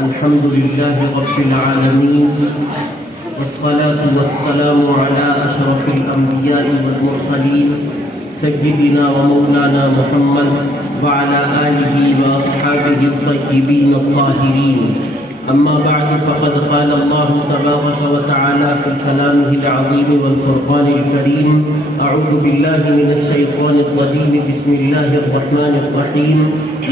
الحمد لله رب العالمين والصلاة والسلام على أشرف الأنبياء والمرسلين سيدنا ومولانا محمد وعلى آله وأصحابه الطيبين الطاهرين. أما بعد فقد قال الله تبارك وتعالى في كلامه العظيم والفرقان الكريم: أعوذ بالله من الشيطان الرجيم، بسم الله الرحمن الرحيم.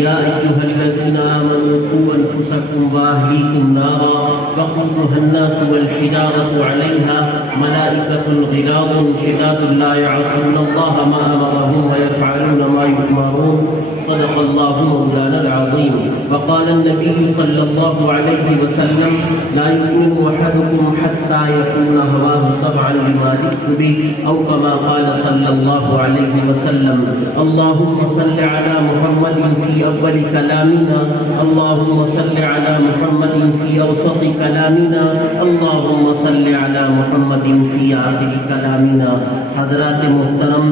يا أيها الذين آمنوا قوا أنفسكم وأهليكم نارا وقودها الناس والحجارة عليها ملائكة غلاظ شداد لا يعصون الله ما أمرهم ويفعلون ما يؤمرون. صدق الله مولانا العظيم. وقال النبي صلى الله عليه وسلم: لا يؤمن أحدكم حتى يكون هواه تبعا لما جئت به، أو كما قال صلى الله عليه وسلم. اللهم صل على محمد في أول كلامنا، اللهم صل على محمد في أوسط كلامنا، اللهم صل على محمد في آخر كلامنا. حضرات محترم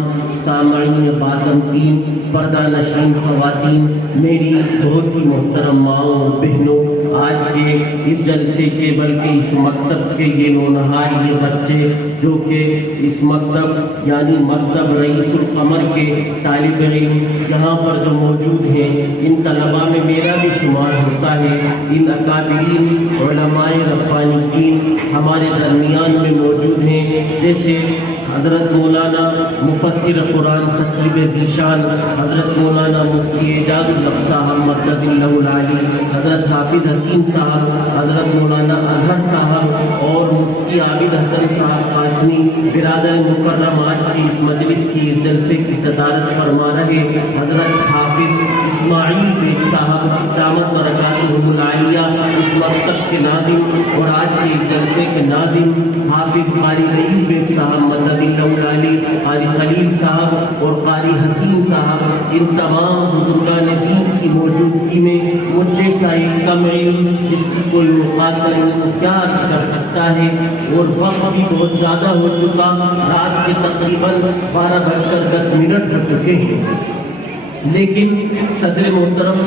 سامعین بادم کی پردہ نشین خواتین، میری بہت ہی محترم ماؤں اور بہنوں، آج کے اس جلسے کے بلکہ اس مکتب کے یہ نونہار یہ بچے جو کہ اس مکتب یعنی مکتب رئیس القمر کے طالب علم یہاں پر جو موجود ہیں، ان طلباء میں میرا بھی شمار ہوتا ہے. ان اکابرین علماء ربانیین ہمارے درمیان میں موجود ہیں، جیسے حضرت مولانا مفسر قرآن خطیب ذیشان حضرت مولانا مفتی اعجاز الحق صاحب مقدس اللہ العالی، حضرت حافظ حسین صاحب، حضرت مولانا اظہر صاحب اور مفتی عابد حسن صاحب قاسمی برادر مکرم آج کی اس مجلس کی اس جلسے کی صدارت فرما رہے حضرت حافظ اسماعیل بیگ صاحب دامت برکاتہم العالیہ، اس مکتب کے ناظم اور آج کے اس جلسے کے ناظم حافظ قاری رئیس بیگ صاحب مقدس اللہ العالی، قاری خلیل صاحب اور قاری حسین صاحب، ان تمام بزرگان دین کی موجودگی میں مجھ جیسا ایک کم علم جس کی کوئی اوقات نہیں وہ کیا کر سکتا ہے. اور وقت بھی بہت زیادہ ہو چکا، رات کے تقریباً 12:10 ہو چکے ہیں، لیکن صدر محترم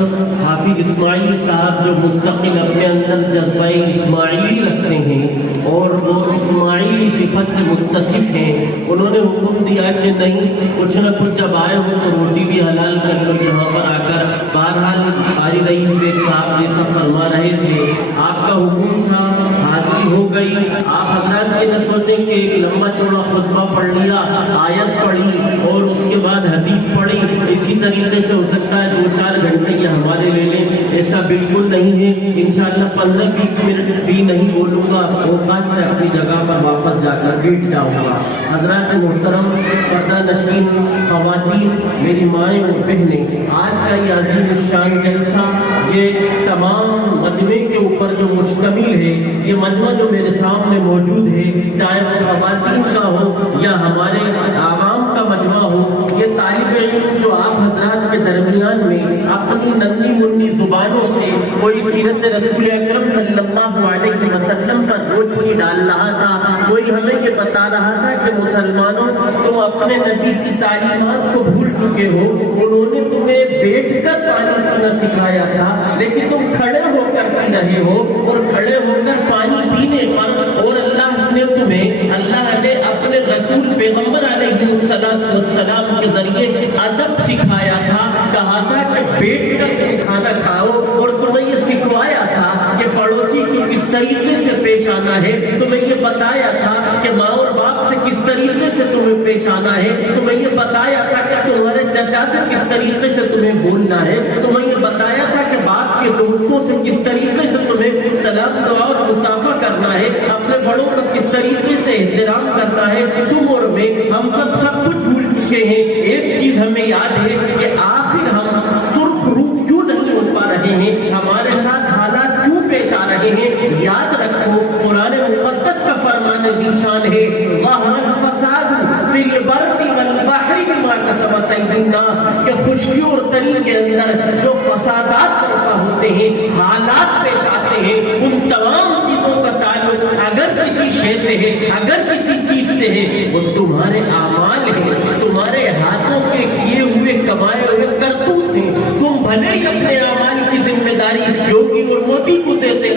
حافظ اسماعیل صاحب جو مستقل اپنے اندر جذبہ اسماعیل رکھتے ہیں اور وہ اسماعیلی صفت سے متصف ہیں، انہوں نے حکم دیا کہ نہیں کچھ نہ کچھ جب آئے ہو تو روٹی بھی حلال کر لو یہاں پر آ کر. بہرحال قاری رئیس بیگ صاحب جیسا فرما رہے تھے، آپ کا حکم تھا، حاضری ہو گئی. آپ حضرات یہ نہ سوچیں کہ ایک لمبا چوڑا خطبہ پڑھ لیا، آیت پڑھی اور اس کے بعد حدیث پڑھی، اسی طریقے سے ہو سکتا ہے 2-4 گھنٹے کے ہمارے لے لیں. ایسا بالکل نہیں ہے. انشاءاللہ 15-20 منٹ بھی نہیں بولوں گا، اوقات سے اپنی جگہ پر واپس جا کر بیٹھ جاؤں گا. حضرات محترم پردہ نشین خواتین، میری مائیں اور بہنیں، آج کا یہ عظیم الشان جلسہ یہ تمام مجمع کے اوپر جو مشتمل ہے، یہ مجمع جو میرے سامنے موجود ہے، چاہے وہ خواتین کا ہو یا ہمارے عوام کا مجمع ہو، یہ طالب علم جو آپ حضرات کے درمیان میں اپنی ننھی منی زبانوں سے کوئی سیرت رسول اکرم صلی اللہ علیہ وسلم کا روشنی ڈال رہا تھا، کوئی ہمیں یہ بتا رہا تھا کہ مسلمانوں تم اپنے نبی کی تعلیمات کو بھول چکے ہو، انہوں نے تمہیں بیٹھ کر پانی پینا سکھایا تھا لیکن تم کھڑے ہو کر پی رہے ہو، اور کھڑے ہو کر پانی پینے پر اور اللہ نے تمہیں اللہ نے اپنے رسول پیغمبر علیہ السلام کے ذریعے ادب سکھایا تھا، کہا تھا کہ بیٹھ کر تم کھانا کھاؤ، اور تمہیں یہ سکھوایا تھا کہ پڑوسی کو کس طریقے سے پیش آنا ہے، تمہیں یہ بتایا تھا کہ ماں اور باپ سے کس طریقے سے تمہیں پیش آنا ہے، تمہیں یہ بتایا تھا کہ تمہارے چچا سے کس طریقے سے تمہیں بولنا ہے، تمہیں یہ بتایا تھا کہ باپ کے دوستوں سے کس طریقے سے تمہیں سلام دعا اور مصافحہ کرنا ہے، اپنے بڑوں کا کس طریقے سے احترام کرنا ہے. تم اور میں ہم سب کچھ بھول چکے ہیں. ایک چیز ہمیں یاد ہے کہ آخر ہم سرخ روح کیوں نہیں ہو پا رہے ہیں، ہمارے ساتھ حالات کیوں پیش آ رہے ہیں. یاد رکھو قرآن مقدس کا فرمان ذیشان ہے: ظہر الفساد فی البر والبحر بما کسبت ایدی الناس، کہ خشکی اور تری کے اندر جو فسادات برپا ہوتے ہیں، حالات پیش آتے ہیں، ان تمام چیزوں کا تعلق اگر کسی شے سے ہے، اگر کسی چیز سے ہے، وہ تمہارے اعمال ہیں، تمہارے ہاتھوں کے کیے ہوئے کمائے ہوئے کرتوت ہیں. تم بھلے ہی اپنے اعمال کی ذمہ داری یوگی اور مودی کو دیتے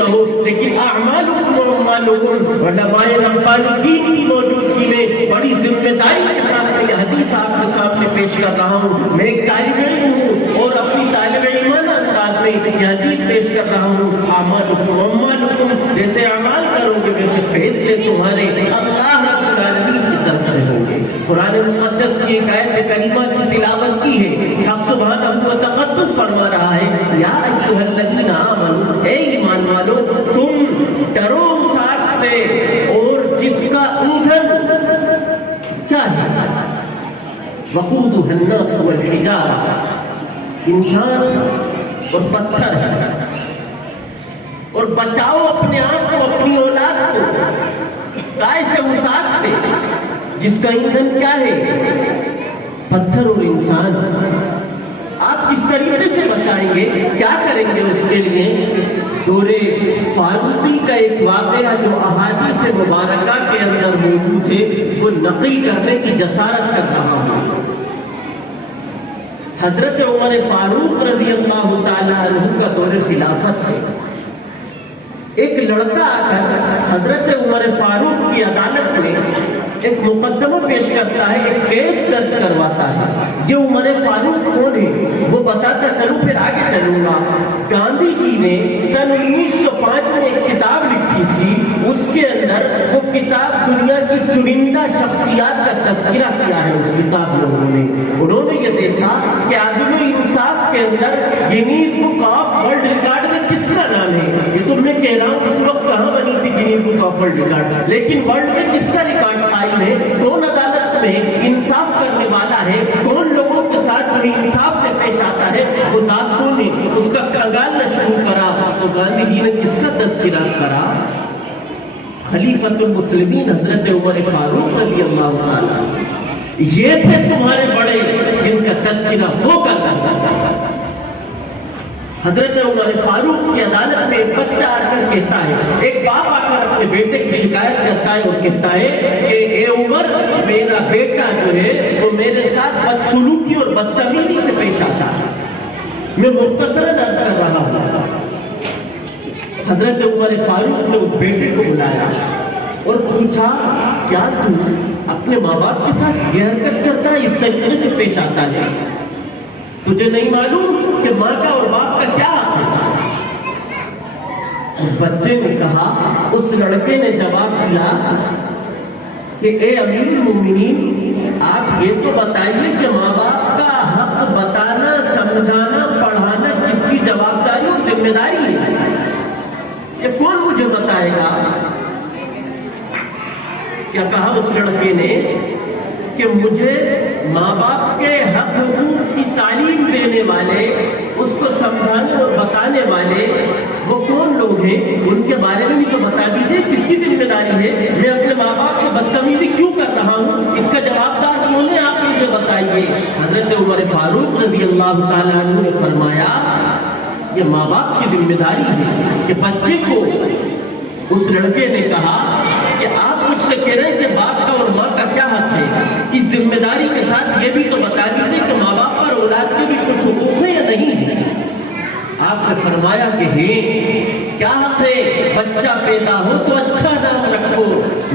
علماء ربانی دین کی موجودگی میں بڑی ذمہ داری کے ساتھ یہ حدیث آپ کے سامنے پیش کر رہا ہوں. میں ایک طالب علم ہوں اور اپنی طالب علمانہ انداز میں یہ حدیث پیش کر رہا ہوں. اعمالکم جیسے اعمال کرو گے ویسے فیصلے تمہارے اللہ رب العالمین کی طرف سے ہوں گے. قرآن مقدس کی ایک آیت کریمہ کی تلاوت کی ہے. حق سبحانہ و تقدس فرما رہا ہے یا ایھا الذین آمنوا، اے ایمان والو تم ڈرو خاک سے اور جس کا ایندھن کیا ہے، وقودها الناس والحجارہ، انسان اور پتھر ہے. اور بچاؤ اپنے آپ کو اپنی اولاد کو گائے سے وسعت سے جس کا ایندھن کیا ہے، پتھر اور انسان. آپ کس طریقے سے بچائیں گے، کیا کریں گے اس کے لیے؟ دورے فاروقی کا ایک واقعہ جو احادیث مبارکہ کے اندر موجود ہے وہ نقل کرنے کی جسارت کر رہا ہوں. حضرت عمر فاروق رضی اللہ تعالی عنہ کا دور خلافت ہے. ایک لڑکا آ کر حضرت عمر فاروق کی عدالت میں ایک مقدمہ پیش کرتا ہے، ایک کیس درج کرواتا ہے. یہ عمر فاروق کون ہے وہ بتاتا چلوں پھر آگے چلوں گا. گاندھی جی نے سن 1905 میں ایک کتاب لکھی تھی. اس کے اندر وہ کتاب دنیا کی چنندہ شخصیات کا تذکرہ کیا ہے. اس کتاب لوگوں نے انہوں نے یہ دیکھا کہ عدل و انصاف کے اندر Guinness book of world record میں کس کا نام ہے. یہ تو میں کہہ رہا ہوں اس وقت کہاں بنی تھی Guinness book of world record, لیکن ورلڈ میں کس کا ریکارڈ قائم ہے؟ کون عدالت میں انصاف کرنے والا ہے، کون لوگوں کے ساتھ جو انصاف سے پیش آتا ہے، وہ ذات کون ہے. اس کا کنگال شروع کرا تو گاندھی جی نے کس کا تذکرہ کرا؟ خلیفۃ المسلمین حضرت عمر فاروق رضی اللہ عنہ. یہ تھے تمہارے بڑے جن کا تذکرہ وہ کرتا. حضرت عمر فاروق کی عدالت میں ایک بچہ آ کر کہتا ہے، ایک باپ آ کر اپنے بیٹے کی شکایت کرتا ہے اور کہتا ہے کہ اے عمر، میرا بیٹا جو ہے وہ میرے ساتھ بدسلوکی اور بدتمیزی سے پیش آتا ہے. میں مختصراً عرض کر رہا ہوں. حضرت عمر فاروق نے اس بیٹے کو بلایا اور پوچھا کیا تو اپنے ماں باپ کے ساتھ یہ حرکت کرتا ہے، اس طریقے سے پیش آتا ہے؟ تجھے نہیں معلوم کہ ماں کا اور باپ کا کیا حق ہے؟ اس بچے نے کہا، اس لڑکے نے جواب دیا کہ اے امیر المومنین، آپ یہ تو بتائیے کہ ماں باپ کا حق بتانا، سمجھانا، پڑھانا کس کی جوابداری اور ذمہ داری ہے؟ یہ کون مجھے بتائے گا؟ کیا کہا اس لڑکے نے کہ مجھے ماں باپ کے حق حقوق کی تعلیم دینے والے، اس کو سمجھانے اور بتانے والے وہ کون لوگ ہیں، ان کے بارے میں بھی تو بتا دیجیے کس کی ذمہ داری ہے. میں اپنے ماں باپ سے بدتمیزی کیوں کر رہا ہوں، اس کا جوابدار کون ہے، آپ مجھے بتائیے. حضرت عمر فاروق رضی اللہ تعالیٰ عنہ نے فرمایا یہ ماں باپ کی ذمہ داری ہے کہ بچے کو. اس لڑکے نے کہا کہ آپ مجھ سے کہہ رہے ہیں کہ باپ کا اور ماں کا کیا حق ہے، اس ذمہ داری کے ساتھ یہ بھی تو بتا دیجیے کہ ماں باپ پر اولاد کے بھی کچھ حقوق ہیں یا نہیں ہے. آپ نے فرمایا کہ ہے. کیا حق ہے؟ بچہ پیدا ہو تو اچھا نام رکھو.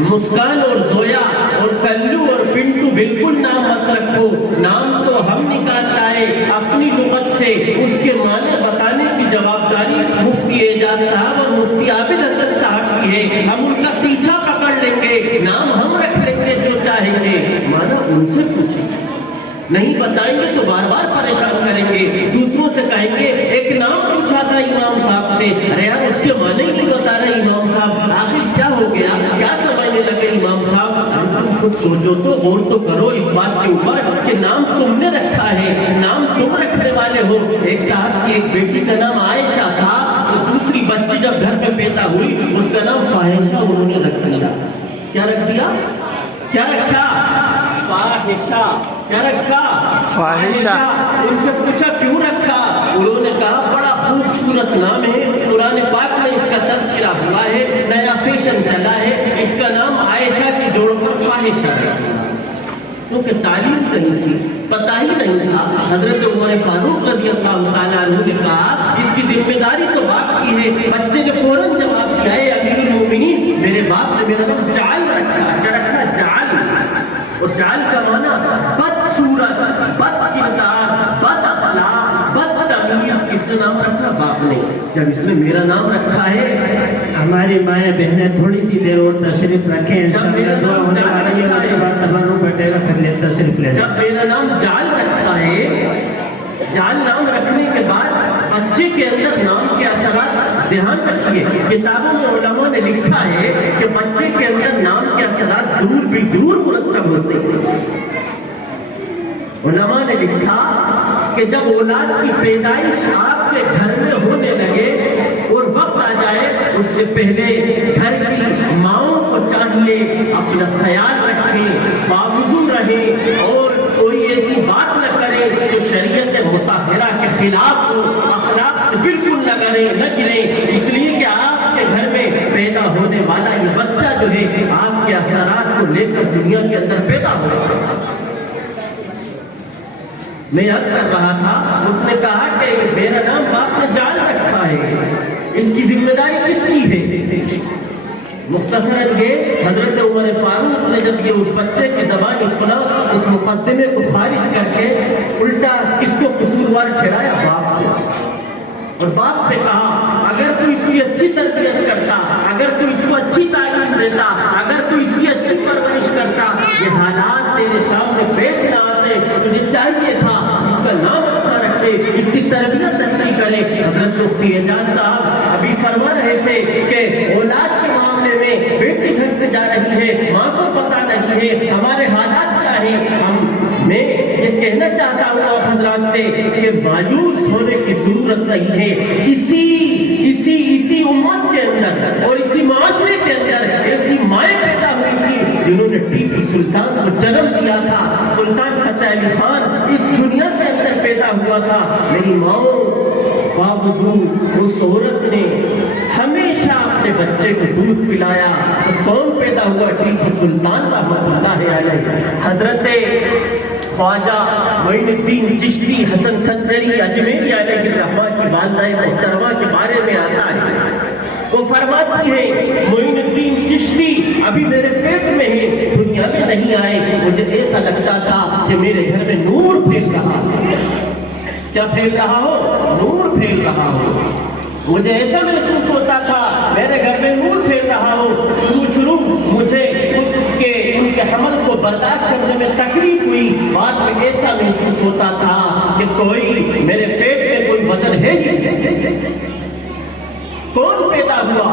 مسکان اور زویا اور کلو اور پنٹو بالکل نام مت رکھو. نام تو ہم نکال لائے اپنی لغت سے، اس کے معنی بتانے کی جوابداری مفتی اعجاز صاحب اور مفتی عابد حسن صاحب کی ہے. ہم ان کا پیچھا پکڑ لیں گے، نام ہم رکھ لیں گے جو چاہیں گے. مانا ان سے پوچھیں، نہیں بتائیں گے تو بار بار پریشان کریں گے. دوسروں سے کہیں گے ایک نام پوچھا تھا امام صاحب سے، ارے یار اس کے معنی نہیں بتا رہے امام صاحب، آخر کیا ہو گیا، کیا سمجھنے لگے امام صاحب؟ تم خود سوچو تو، غور تو کرو اس بات کے اوپر کہ نام تم نے رکھا ہے، نام تم رکھنے والے ہو. ایک صاحب کی ایک بیٹی کا نام عائشہ تھا، تو دوسری بچی جب گھر میں پیدا ہوئی اس کا نام فاحشہ انہوں نے رکھ دیا. کیا رکھ دیا؟ کیا رکھا؟ فاحشہ. کیا رکھا؟ فاحشہ. ان سے پوچھا کیوں رکھا؟ انہوں نے کہا بڑا خوبصورت نام ہے، قرآن پاک میں اس کا تذکرہ ہوا ہے، نیا فیشن چلا ہے، اس کا نام عائشہ کی جوڑ پر فاحشہ ہے. کیونکہ تعلیم کہیں تھی، پتہ ہی نہیں تھا. حضرت عمر فاروق رضی اللہ تعالیٰ عنہ نے کہا اس کی ذمہ داری تو باپ کی ہے. بچے نے فوراً جواب دیا ہے امیر المومنین المؤمنین، میرے باپ نے میرا نام جعل رکھا. کیا رکھا؟ جعل. اور جعل کا معنی بد صورت، بد کردار، بد اخلاق، بد تمیز. کس نے نام رکھا؟ باپ نے. جب اس نے میرا نام رکھا ہے، ہماری مائیں بہنیں تھوڑی سی دیر اور تشریف رکھیں، انشاءاللہ دعا ہونے والی ہے، اس کے بعد تبرک بیٹھے گا، پھر تشریف لے. جب میرا نام جعل رکھا ہے، جعل نام رکھنے کے بعد بچے کے اندر نام کے اثرات دھیان رکھیے. کتابوں میں علماء نے لکھا ہے کہ بچے کے اندر نام کے اثرات ضرور بھی ضرور مرتب ہوتے ہیں. علماء نے لکھا کہ جب اولاد کی پیدائش آپ کے گھر میں ہونے لگے اور وقت آ جائے، اس سے پہلے گھر کی ماؤں کو چاہیے اپنا خیال رکھیں، باوضو رہیں اور کوئی ایسی بات نہ کرے جو شریعت مطہرہ کے خلاف ہو، اخلاق سے بالکل نہ کریں، نہ گریں. اس لیے کہ آپ کے گھر میں پیدا ہونے والا یہ بچہ جو ہے آپ کے اثرات کو لے کر دنیا کے اندر پیدا ہوگا. میں عرض کر رہا تھا، اس نے کہا کہ میرا نام باپ نے جعل رکھا ہے، اس کی ذمہ داری کس کی ہے؟ مختصراً یہ حضرت عمر فاروق نے جب یہ اس بچے کی زبان سنا، اس مقدمے کو خارج کر کے الٹا کس کو قصوروار ٹھہرایا؟ باپ کو. اور باپ سے کہا اگر تو اس کی اچھی تربیت کرتا، اگر تو اس کو اچھی تعلیم دیتا، اگر تو اس کی اچھی پرورش کرتا، یہ حالات تیرے سامنے پیش نہ آتے. تجھے چاہیے تھا اس کا نام اچھا رکھے، اس کی تربیت اچھی کرے. حضرت مفتی اعجاز صاحب ابھی فرما رہے تھے کہ اولاد کے معاملے میں بیٹی گھر سے جا رہی ہے، ماں کو پتا نہیں ہے ہمارے حالات کیا ہیں. میں یہ کہنا چاہتا ہوں آپ حضرات سے کہ مایوس ہونے کی ضرورت نہیں ہے. اسی امت کے اندر اور اسی معاشرے کے اندر ایسی مائیں پیدا ہوئی تھی جنہوں نے ٹیپو سلطان کو جنم دیا تھا. سلطان فتح علی خان اس دنیا کے اندر پیدا ہوا تھا. میری ماں باوجود اس عورت نے ہمیشہ اپنے بچے کو دودھ پلایا. تو کون پیدا ہوا؟ ٹیپو سلطان رحمۃ اللہ علیہ. حضرت خواجہ معین الدین چشتی حسن سنجری اجمیری علیہ الرحمہ کی والدہ محترمہ کے بارے میں آتا ہے. وہ فرماتی ہے معین الدین چشتی ابھی میرے پیٹ میں ہے، دنیا میں نہیں آئے. مجھے ایسا لگتا تھا کہ میرے گھر میں نور پھیل رہا ہے. کیا پھیل رہا ہو؟ نور پھیل رہا ہو. مجھے ایسا محسوس ہوتا تھا میرے گھر میں نور پھیل رہا ہو. شروع مجھے ان کے حمل کو برداشت کرنے میں تکلیف ہوئی. بعد میں ایسا محسوس ہوتا تھا کہ کوئی میرے پیٹ میں کوئی وزن ہے ہی. کون پیدا ہوا؟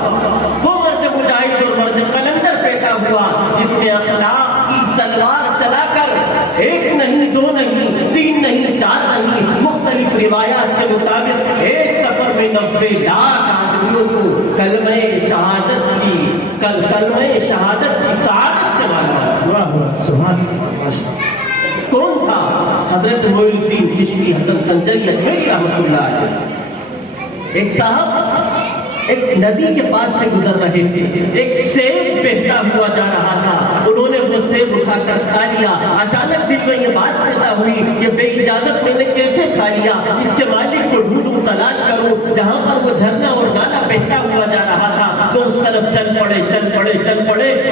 وہ مرد مجاہد اور مرد قلندر پیدا ہوا جس نے اخلاق کی تلوار چلا کر ایک نہیں، دو نہیں، تین نہیں، چار نہیں، مختلف روایات کے مطابق ایک سفر میں 90 لاکھ آدمیوں کو کلمہ شہادت کی سعادت سے مانا. کون تھا؟ حضرت معین الدین چشتی حسن سنجری اجمیری رحمۃ اللہ علیہ. ایک صاحب ایک ندی کے پاس سے گزر رہے تھے. ایک سیب بہتا ہوا جا رہا تھا. انہوں نے وہ سیب اٹھا کر کھا لیا. اچانک دل میں یہ بات پیدا ہوئی کہ بے اجازت میں نے کیسے کھا لیا؟ اس کے مالک کو ڈھونڈوں، تلاش کروں. جہاں پر وہ جھرنا اور نالا بہتا ہوا جا رہا تھا تو اس طرف چل پڑے.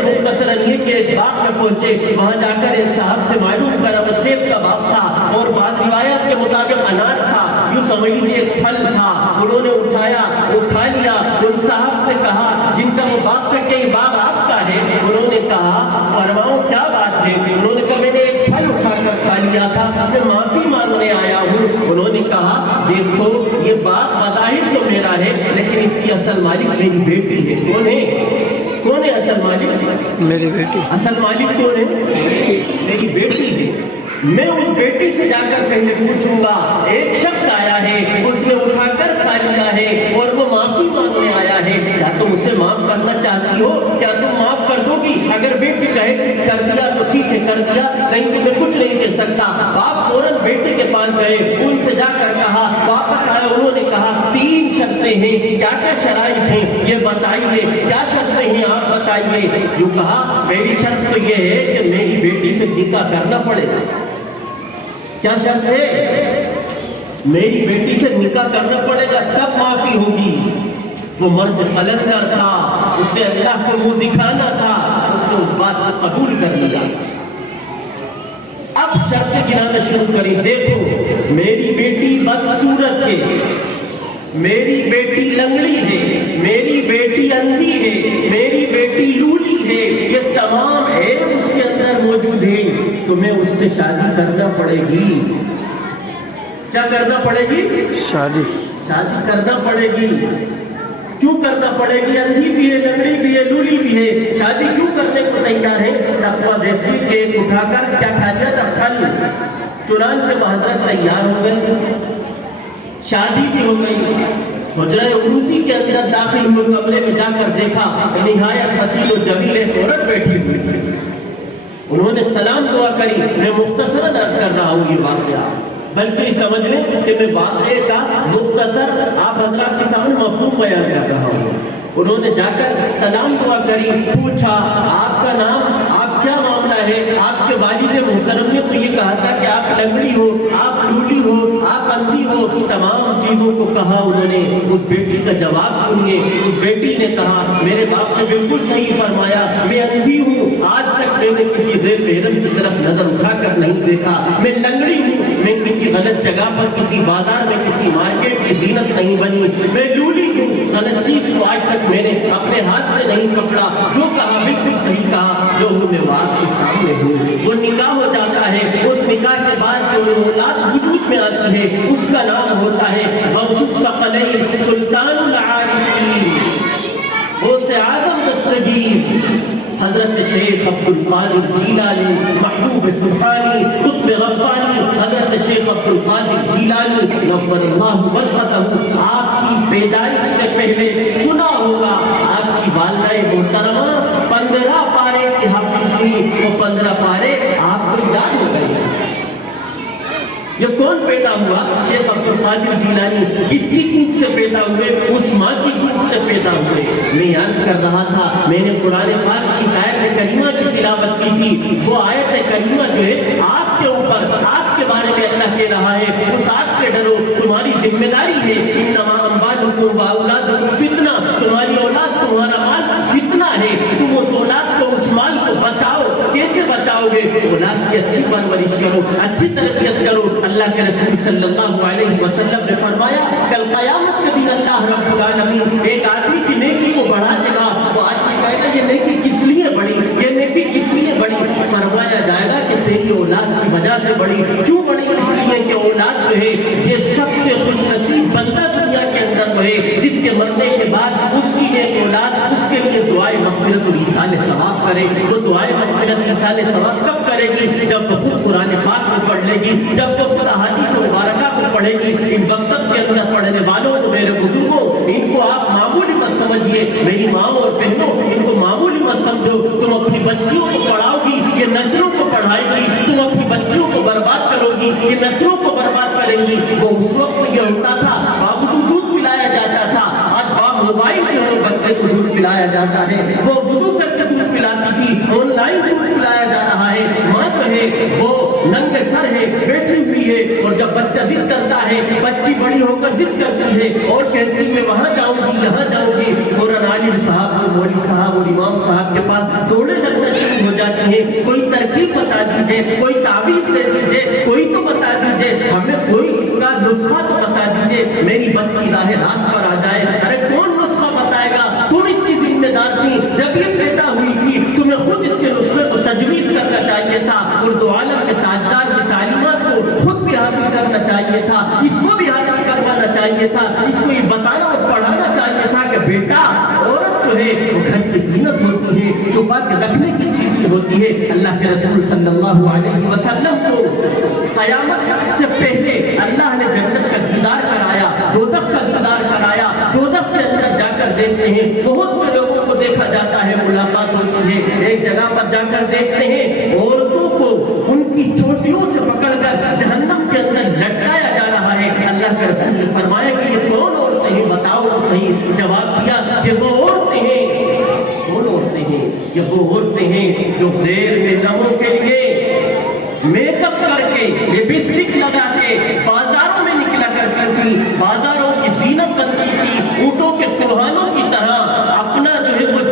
مختصراً یہ کہ ایک باغ میں پہنچے. وہاں جا کر ایک صاحب سے معلوم کرا وہ سیب کا باغ تھا اور بعض روایات کے مطابق انار تھا. یوں سمجھ لیجیے ایک پھل تھا. انہوں نے اٹھایا، وہ کھا لیا. ان صاحب سے کہا جن کا وہ باغ تھا کہ یہ باغ آپ کا ہے؟ انہوں نے کہا فرماؤ کیا بات ہے؟ انہوں نے کہا میں نے ایک پھل اٹھا کر کھا لیا تھا، میں معافی مانگنے آیا ہوں. انہوں نے کہا دیکھو یہ باغ بظاہر تو میرا ہے لیکن اس کی اصل مالک میری بیٹی ہے. کون ہے اصل مالک؟ میری بیٹی. اصل مالک کون ہے؟ میری بیٹی ہے. میں اس بیٹی سے جا کر پہلے پوچھوں گا. ایک شخص آیا ہے، اس نے اٹھا کر کھا لیا ہے اور وہ معافی مانگنے آیا ہے. کیا تم اسے معاف کرنا چاہتی ہو؟ کیا تم معاف کر دو گی؟ اگر بیٹی کہے کہ کر دیا تو ٹھیک ہے کر دیا، نہیں تو میں کچھ نہیں کہہ سکتا. باپ فوراً بیٹی کے پاس گئے، ان سے جا کر کہا. واپس آئے. انہوں نے کہا 3 شرطیں ہیں. کیا کیا شرائط ہیں یہ بتائیے. کیا شرطیں ہیں آپ بتائیے. جو کہا میری شرط تو یہ ہے کہ میری بیٹی سے نکاح کرنا پڑے گا. کیا شرط ہے؟ میری بیٹی سے نکاح کرنا پڑے گا تب معافی ہوگی. وہ مرد قلندر تھا. اسے اللہ کو منہ دکھانا تھا، اس نے اس بات کو قبول کر لیا۔ اب شرطیں گنانا شروع کری، دیکھو میری بیٹی بدصورت ہے، میری بیٹی لنگڑی ہے، میری بیٹی اندھی ہے، میری بیٹی لولی ہے، یہ تمام عیب اس کے اندر موجود ہیں، تمہیں اس سے شادی کرنا پڑے گی۔ کیا کرنا پڑے گی؟ شادی کرنا پڑے گی۔ کیوں کرنا پڑے گی؟ اندھی بھی ہے، لنگڑی بھی ہے، لولی بھی ہے، شادی کیوں کرنے کو تیار ہے؟ تقویٰ دیکھی کیک اٹھا کر کیا کھا لیا تھا؟ پھل۔ چنانچہ حضرت تیار ہو گئے، شادی بھی ہو گئی، حجرہ عروسی کے اندر داخل ہوئے، کمرے میں جا کر دیکھا نہایت حسین و جمیل ایک عورت بیٹھی ہوئی، انہوں نے سلام دعا کری۔ میں مختصراً عرض کر رہا ہوں یہ واقعہ، بلکہ سمجھ لیں کہ میں واقعے کا مختصر آپ حضرات کے سامنے مفہوم بیان کر رہا ہوں۔ انہوں نے جا کر سلام دعا کری، پوچھا آپ کا نام، آپ کیا معاملہ ہے؟ آپ کے والد محترم نے تو یہ کہا تھا کہ آپ لنگڑی ہو، آپ لولی ہو، آپ اندھی ہو، تمام چیزوں کو کہا انہوں نے۔ اس بیٹی کا جواب سنیے، اس بیٹی نے کہا میرے باپ نے بالکل صحیح فرمایا، میں اندھی ہوں، آج تک میں نے کسی غیر محرم کی طرف نظر اٹھا کر نہیں دیکھا، میں لنگڑی ہوں، میں کسی غلط جگہ پر، کسی بازار میں، کسی مارکیٹ کی زینت نہیں بنی، میں لولی ہوں، غلط چیز کو آج تک میں نے اپنے ہاتھ سے نہیں پکڑا، جو کہا بالکل صحیح کہا، جو ہوں میں وہاں کے سامنے ہوں۔ وہ نکاح ہو جاتا ہے، اس نکاح کے بعد جو اولاد وجود میں آتی ہے اس کا نام ہوتا ہے غوث الثقلین، سلطان العارفین، غوث اعظم دستگیر حضرت شیخ عبد القادر جیلانی، محبوب سبحانی، قطب ربانی حضرت شیخ عبد القادر جیلانی نور اللہ برکتہ۔ آپ کی پیدائش سے پہلے سنا ہوگا آپ کی والدہ محترمہ 15 پارے کی حافظ تھی، وہ 15 پارے آپ کو یاد ہو گئے۔ یہ کون پیدا ہوا؟ شیخ عبد القادر جیلانی۔ کس کی کوکھ سے پیدا ہوئے؟ اس ماں کی کوکھ سے پیدا ہوئے۔ میں یاد کر رہا تھا، میں نے قرآن پاک کی آیت کریمہ کی تلاوت کی تھی، وہ آیت کریمہ جو ہے آپ کے اوپر، آپ کے بارے میں اللہ کہہ رہا ہے اس آگ سے ڈرو، تمہاری ذمہ داری ہے، انما اموالکم واولادکم فتنہ، تمہاری اولاد، تمہارا مال فتنہ ہے، تم اس اولاد کو، اس مال کو بچاؤ۔ کیسے بچاؤ گے؟ اولاد کی اچھی پرورش کرو، اچھی تربیت کرو۔ اللہ کے رسول صلی اللہ علیہ وسلم نے فرمایا کل قیامت کے دن اللہ رب العالمین ایک آدمی کی نیکی کو بڑھا دے گا، وہ آدمی کہے گا یہ نیکی کس لیے بڑھی، یہ نیکی کس لیے بڑھی؟ فرمایا جائے گا کہ تیری اولاد کی وجہ سے بڑھی۔ کیوں بڑھی؟ اس لیے کہ اولاد جو ہے یہ سب سے خوش نصیب بندہ دنیا کے اندر وہ ہے جس کے مرنے کے بعد اس کی نیک اولاد اس کے لیے دعائے مغفرت اور ایصال ثواب کرے۔ تو دعائے مغفرت ایصال ثواب کب کرے گی؟ جب وہ خود قرآن پاک میں پڑھ لے گی، جب وہ احادیث مبارکہ کو پڑھے گی۔ ان وقت کے اندر پڑھنے والوں کو، میرے بزرگوں، ان کو آپ معمولی مت سمجھیے، میری ماں اور بہنوں ان کو معمولی مت سمجھو۔ تم اپنی بچیوں کو پڑھاؤ گی، یہ نسلوں کو پڑھائے گی، تم اپنی بچیوں کو برباد کرو گی، یہ نسلوں کو برباد کریں گی۔ وہ اس وقت یہ ہوتا تھا بابو کو دودھ پلایا جاتا تھا، آج باپ موبائل میں ہو بچے کو دودھ پلایا جاتا ہے، وہ وضو کر کے دودھ پلاتی تھی، آن لائن دودھ پلایا جا رہا ہے۔ ماں جو ہے وہ ننگے سر ہے، بیٹھی ہوئی ہے، اور جب بچہ ضد کرتا ہے، بچی بڑی ہو کر ضد کرتی ہے اور کہتی میں وہاں جاؤں گی، یہاں جاؤں گی، فوراً عالم صاحب اور مولوی صاحب اور امام صاحب کے پاس دوڑے لگنا شروع ہو جاتی ہے۔ کوئی ترکیب بتا دیجیے، کوئی تعویذ دے دیجیے، کوئی تو بتا دیجیے، ہمیں کوئی اس کا نسخہ تو بتا دیجیے، میری بچی راہ راست پر آ جائے۔ ارے کون نسخہ بتائے گا؟ تم اس کی ذمہ دار تھی، جب یہ پیدا ہوئی تھی تمہیں خود اس کے نسخے کو تجویز کرنا چاہیے تھا، اور دو عالم کے تاجدار کی تعلیمات کو خود بھی حاصل کرنا چاہیے تھا، اس کو بھی حاصل کروانا چاہیے تھا، اس کو یہ بتانا اور پڑھانا چاہیے تھا کہ بیٹا عورت جو ہے وہ گھر کی زینت ہوتی ہے، چھپا کے رکھنے کی چیز ہوتی ہے۔ اللہ کے رسول صلی اللہ علیہ وسلم کو قیامت سے پہلے اللہ نے جنت کا دیدار کرایا، دوزخ کا دیدار کرایا۔ دوزخ کے اندر جا کر دیکھتے ہیں بہت سے لوگوں کو دیکھا جاتا ہے، ملاقات ہوتی ہے، ایک جگہ پر جا کر دیکھتے ہیں عورتوں کو ان کی چوٹیوں سے پکڑ کر جہنم کے اندر لٹکایا جا رہا ہے۔ اللہ کے رسول نے فرمایا کہ یہ کون عورتیں ہیں؟ بتاؤ تو صحیح۔ جواب دیا کہ وہ عورتیں ہیں، کون عورتیں ہیں؟ یہ وہ عورتیں ہیں جو غیر محرموں کے لیے میک اپ کر کے، لپسٹک لگا کے بازاروں میں نکلا کرتی تھی، بازاروں کی زینت بنتی تھی، اونٹوں کے کوہانوں کی طرح اپنا جو ہے وہ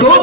2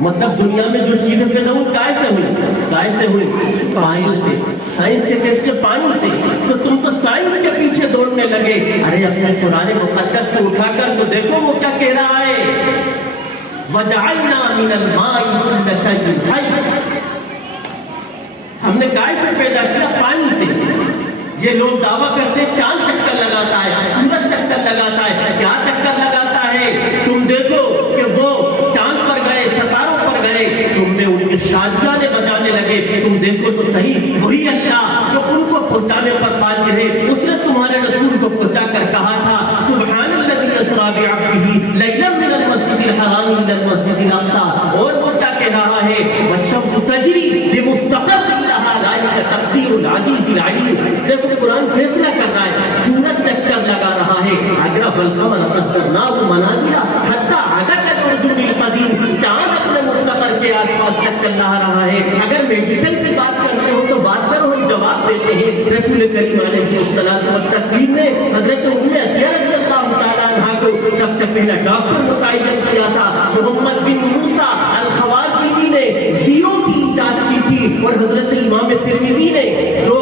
مطلب دنیا میں جو چیزیں پیدا ہوئی کائے سے ہوئی پانی سے. سائنس کے کہتے ہیں پانی سے. تو تم تو سائنس کے پیچھے دوڑنے لگے. ارے اپنے قرآن مقدس کو اٹھا کر تو دیکھو وہ کیا کہہ رہا ہے. وَجَعَلْنَا مِنَ الْمَاءِ كُلَّ شَيْءٍ حَيٍّ. ہم نے کائے سے پیدا کیا, پانی سے. یہ لوگ دعویٰ کرتے ہیں چاند چکر لگاتا ہے, سورج چکر لگاتا ہے. کیا چکر لگاتا ہے؟ تم دیکھو کہ وہ چاند پر گئے, ستاروں پر گئے, تم نے ان کے شادیاں بجانے لگے. تم دیکھو تو صحیح, وہی اللہ جو ان کو پہنچانے پر قادر ہے, اس نے تمہارے رسول کو پہنچا کر کہا تھا سبحان الذی اسری بعبدہ لیلا من المسجد الحرام الى المسجد الاقصى. اور وہ کیا کہہ رہا ہے؟ والشمس تجری لمستقر لها ذلك تقدیر العزیز العلیم. دیکھو قرآن فیصلہ کر رہا ہے, سورج چکر لگا رہا ہے. اگر والقمر قدرناه منازل حتى عاد كالعرجون القدیم. چاند اپنے مستقر کے آس پاس چکر لگا رہا ہے. اگر میڈیکل کی بات کرتے ہو تو بات کرو, ہم جواب دیتے ہیں. رسول کریم علیہ الصلوۃ والتسلیم نے حضرت ام عطیہ رضی اللہ تعالیٰ عنہ کو سب سے پہلا ڈاکٹر متعین کیا تھا. محمد بن موسیٰ الخوارزمی نے زیرو کی ایجاد کی تھی. اور حضرت امام ترمذی نے جو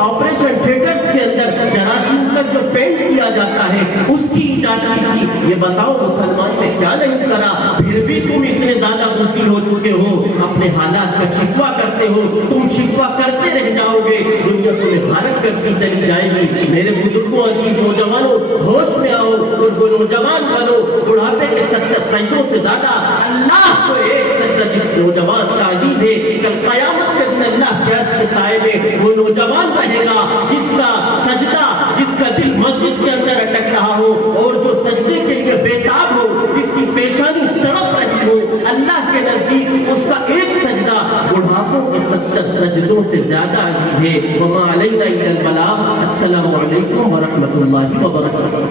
آپریشن تھیٹرز کے اندر جراثیم کا جو پینٹ کیا جاتا ہے اس کی ایجاد کی تھی. یہ بتاؤ مسلمان نے کیا نہیں کرا؟ پھر بھی تم اتنے زیادہ مبتلا ہو چکے ہو, اپنے حالات کا شکوہ کرتے ہو. تم شکوہ کرتے رہ جاؤ گے, دنیا تمہیں غارت کرتی چلی جائے گی. میرے بزرگوں, عزیز نوجوانوں, ہوش میں آؤ اور وہ نوجوان بنو. بڑھاپے کے 70 سجدوں سے زیادہ اللہ کو ایک سجدہ جس نوجوان کا عزیز ہے, کل قیامت کے دن اللہ کے عرش کے سائے میں وہ نوجوان رہے گا جس کا سجدہ, جس کا دل مسجد کے اندر اٹک رہا ہو اور جو سجدے کے لیے بےتاب ہو, جس کی پیشانی تڑپ رہی ہو. اللہ کے نزدیک اس کا ایک سجدہ بڑھاپوں کے 70 سجدوں سے زیادہ عزیز ہے. وما علینا الا البلاغ. السلام علیکم ورحمۃ اللہ وبرکاتہ.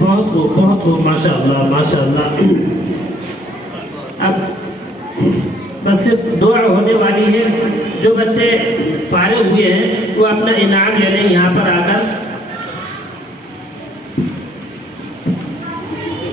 بہت خوب ماشاء اللہ ماشاء اللہ. اب بس دعا ہونے والی ہے. جو بچے فارغ ہوئے ہیں وہ اپنا انعام لے لیں یہاں پر آ کر.